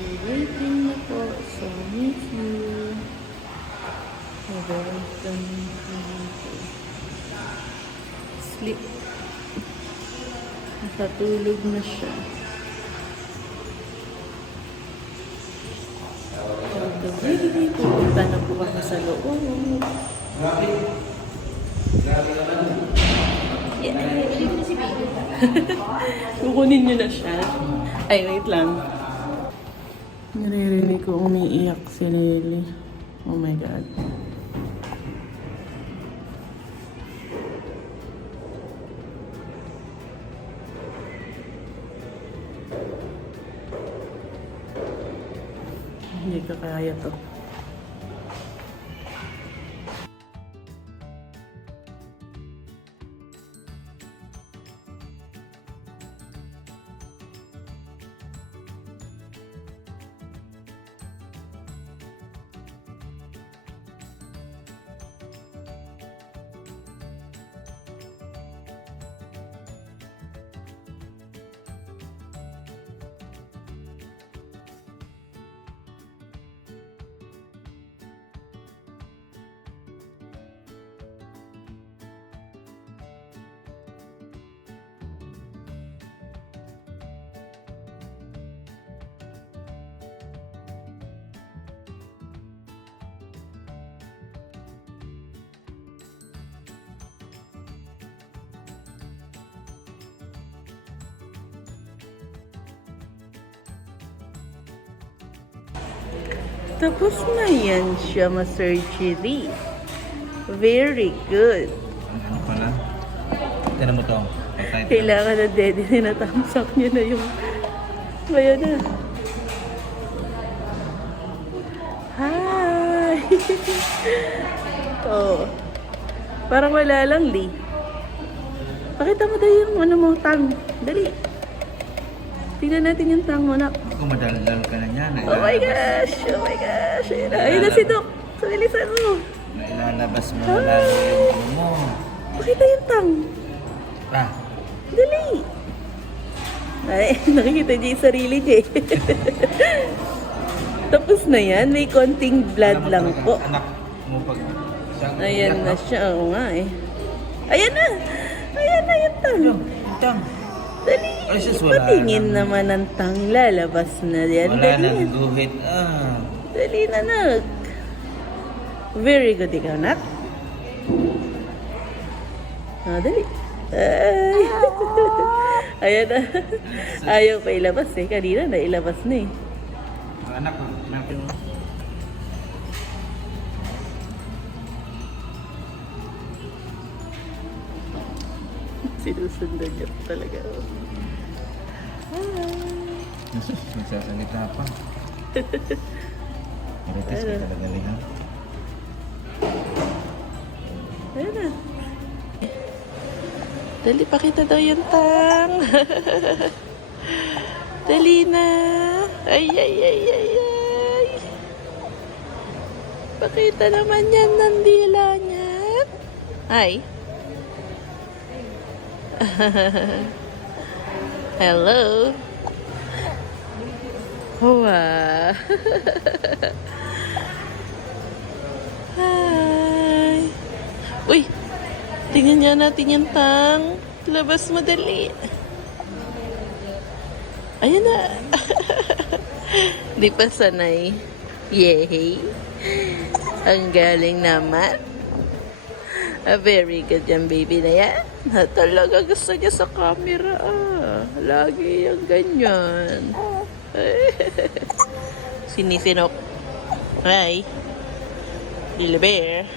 Waiting na po. So, miss you. Welcome to sleep. Nakatulog na siya. So, the baby, pupunta na po kami sa loob. Kukunin niyo na siya. Ay, wait lang. Naririnig ko umiiyak si Lily. Oh my God. Hindi ka kaya to. Tapos na yan siya, ma-surgery. Very good. Ano pala? Tinan mo to. Kailangan na daddy, tinatamsak niya na yung... Ayan na. Hi! Oh. Parang wala lang, Lee. Pakita mo daw yung ano mo, tang. Dali. Tingnan natin yung tang mo, nak. Ako madaldal ka na niyan. Oh my gosh! Oh my gosh! Ayun na si Doc. So, ilisan mo. Ilalabas mo na lalo yung ano mo. Pakita yung tang. Ah, Dali! Ay, nakikita niya yung sarili niya eh. Tapos na yan. May konting blood lang po. anak mo pag... Ayan na siya. Oo nga eh. Ayan na! Ayan na yung tang. Tang. Dali! Ay, sus, wala Ipatingin na. naman ang tang. Lalabas na yan. Wala Dali. nang guhit. Ah. Dali na, nak. Very good ikaw, nak. Ah, dali. Ay. Ayan na. Ayaw pa ilabas eh. Kanina na ilabas na eh. Anak mo. Anak mo. Sinusundan niya talaga. Nasus, nagsasalita pa. Marites ka talaga liha. Ayan na. Dali, pakita daw yung tang. Dali na. Ay, ay, ay, ay, ay. Pakita naman yan ng dila niyan. Ay. Hello. Wow. Hi. Uy, tingnan niya natin yung tang. Labas madali. Ayan na. Di pa sanay. Yay. Ang galing naman. Very good yan, baby na yan. Talaga gusto niya sa camera. Lagi yung ganyan. Sinisinok. Hi. Little bear.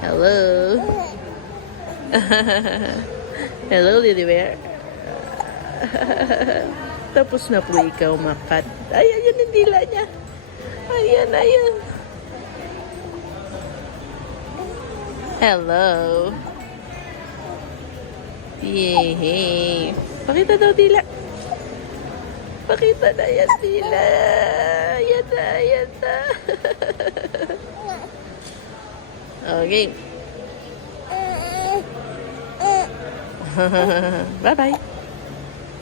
Hello. Hello, little bear. Tapos na po ikaw makat. Ay, ayan yung dila niya. Ayan, ayan. Hello. Yehey. Pakita daw dila. Pakita na yan dila. Ayan na, ayan na. Okay. Bye-bye.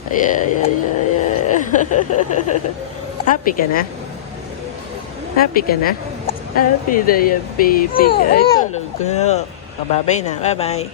Ay, ay, ay, ay, ay. Happy ka na? Happy ka na? Happy na yan, baby. Ay, tulog ka. Bye-bye na. Bye-bye.